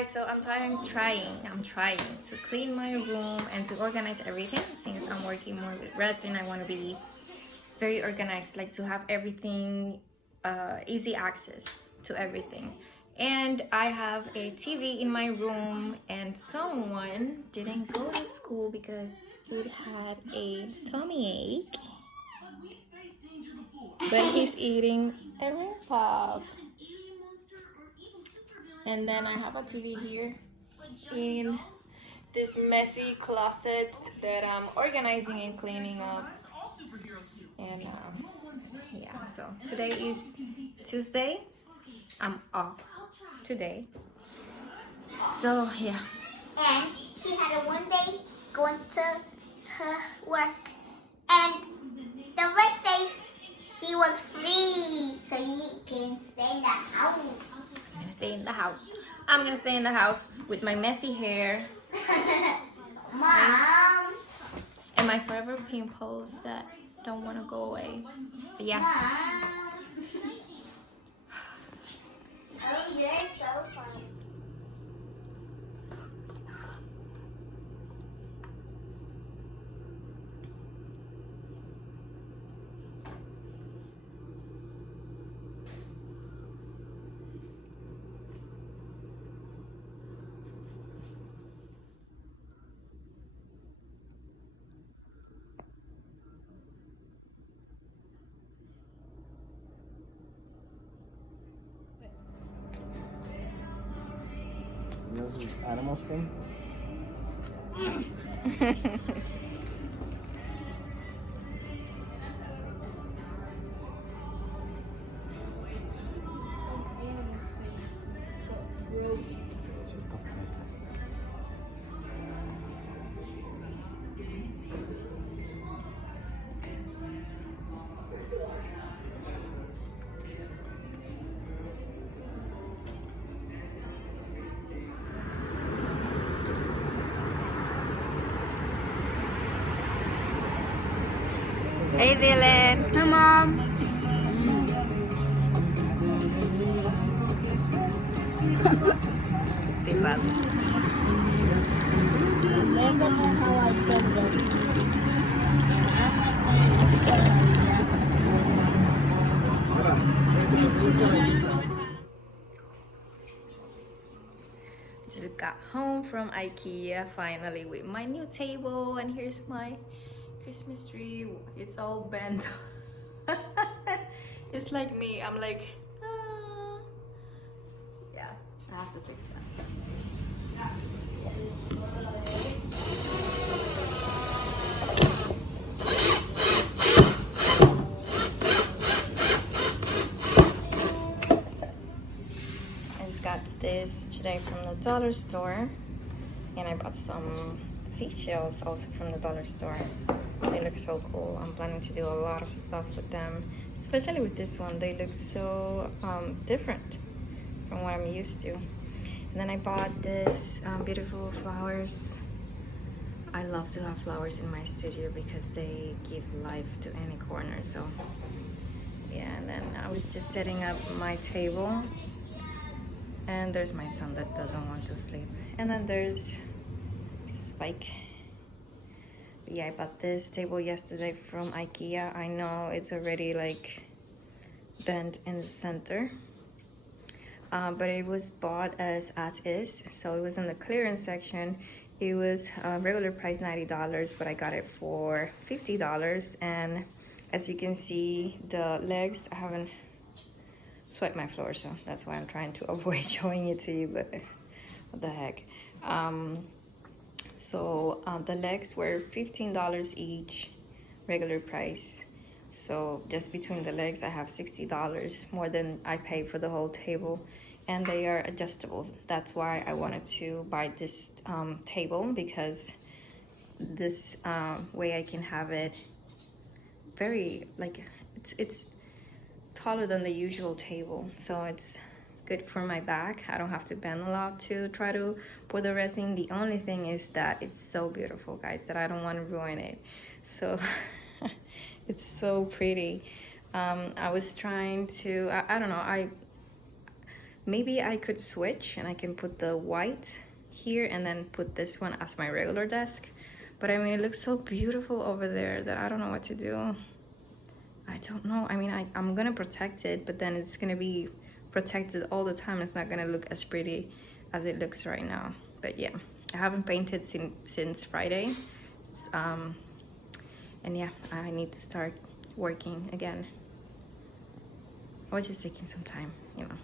guys, so I'm trying to clean my room and to organize everything. Since I'm working more with resin, I want to be very organized, like to have everything easy access to everything. And I have a TV in my room, and someone didn't go to school because it had a tummy ache, but he's eating a ring pop. And then I have a TV here in this messy closet that I'm organizing and cleaning up. And yeah, so today is Tuesday. I'm off today. So yeah. And he had a one day going to work, and the rest days he was free, so he can stay in the house. I'm gonna stay in the house. I'm gonna stay in the house with my messy hair. Mom. And my forever pimples that don't want to go away. But yeah. Mom. Oh, you're so funny. This is animal skin. Hey Dylan. Hi, Mom. Say bye. Just got home from Ikea finally with my new table, and here's my Christmas tree. It's all bent. It's like me. I'm like, ah. Yeah, I have to fix that. I just got this today from the dollar store, and I bought some seashells also from the dollar store. They look so cool. I'm planning to do a lot of stuff with them, especially with this one. They look so different from what I'm used to. And then I bought this beautiful flowers. I love to have flowers in my studio because they give life to any corner. So yeah, and then I was just setting up my table, and there's my son that doesn't want to sleep, and then there's Spike. But yeah, I bought this table yesterday from Ikea. I know it's already like bent in the center, but it was bought as is, so it was in the clearance section. It was regular price $90, but I got it for $50. And as you can see, the legs, I haven't swept my floor, so that's why I'm trying to avoid showing it to you, but what the heck. So the legs were $15 each, regular price. So just between the legs, I have $60 more than I paid for the whole table, and they are adjustable. That's why I wanted to buy this table, because this way I can have it very, like, it's taller than the usual table, so it's good for my back. I don't have to bend a lot to try to pour the resin. The only thing is that it's so beautiful, guys, that I don't want to ruin it. So it's so pretty. I was trying to, I don't know, maybe I could switch and I can put the white here and then put this one as my regular desk. But I mean, it looks so beautiful over there that I don't know what to do. I don't know. I mean, I'm gonna protect it, but then it's gonna be protected all the time. It's not gonna look as pretty as it looks right now. But yeah, I haven't painted since Friday. And yeah, I need to start working again. I was just taking some time, you know.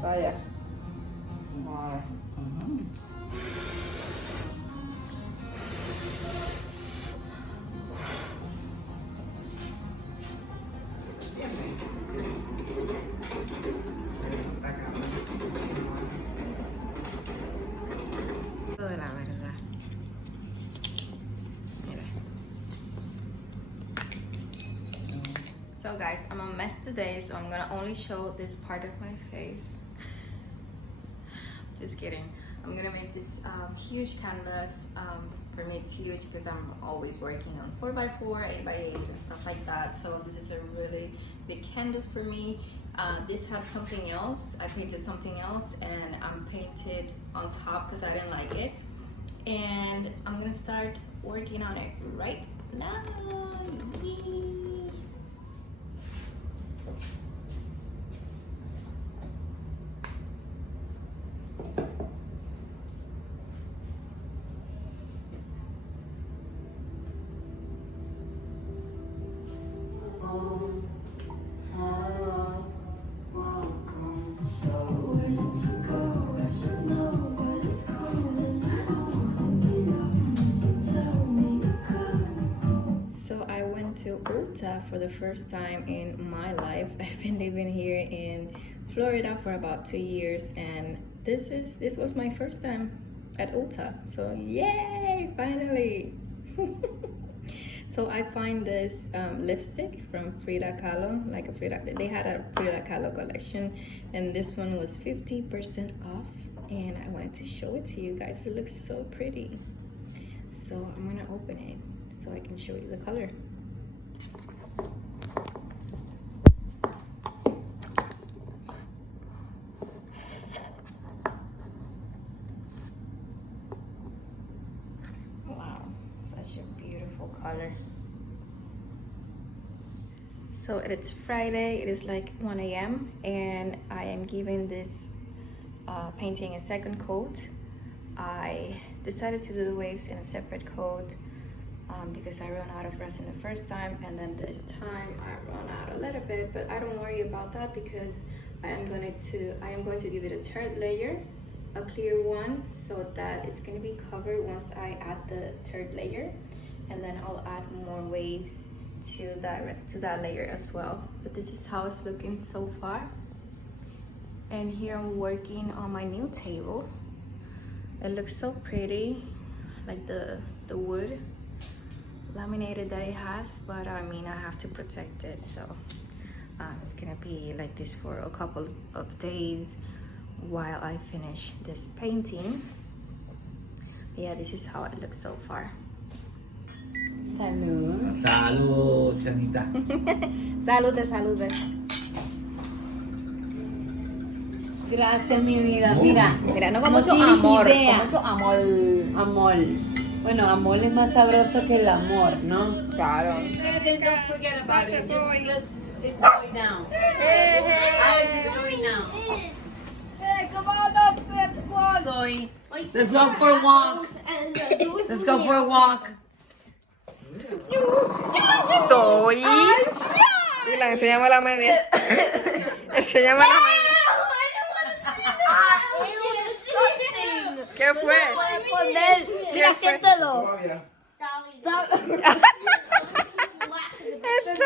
Vaya. Mar. De la verdad. Mira. So guys, I'm a mess today, so I'm gonna only show this part of my face. Just kidding. I'm gonna make this huge canvas. For me it's huge because I'm always working on 4x4, 8x8 and stuff like that. So this is a really big canvas for me. This had something else. I painted something else and I'm painted on top because I didn't like it. And I'm gonna start working on it right now. Yay. So I went to Ulta for the first time in my life. I've been living here in Florida for about 2 years, and this was my first time at Ulta. So yay, finally. So I find this lipstick from Frida Kahlo, they had a Frida Kahlo collection, and this one was 50% off, and I wanted to show it to you guys. It looks so pretty. So I'm gonna open it so I can show you the color. Wow, such a beautiful color. So it's Friday, it is like 1 a.m. and I am giving this painting a second coat. I decided to do the waves in a separate coat because I ran out of resin the first time, and then this time I run out a little bit, but I don't worry about that because I am going to give it a third layer, a clear one, so that it's going to be covered once I add the third layer, and then I'll add more waves to that layer as well. But this is how it's looking so far, and here I'm working on my new table. It looks so pretty, like the wood laminated that it has, but I mean I have to protect it, so it's gonna be like this for a couple of days while I finish this painting. Yeah, this is how it looks so far. Salud. Salud, Chanita. Salud. Gracias, mi vida. Muy Mira, rico. Mira, no con no mucho tienes amor, idea. con mucho amor. Amor. Bueno, amor es más sabroso que el amor, ¿no? Claro. Don't forget about it. Just let's enjoy now. Let's enjoy now. Soy. Let's go for a walk. Let's go for a walk. Soy. Dile, enséñame la media. Enséñame la media. ¿Qué fue? Mira, siéntelo. Todavía. Esta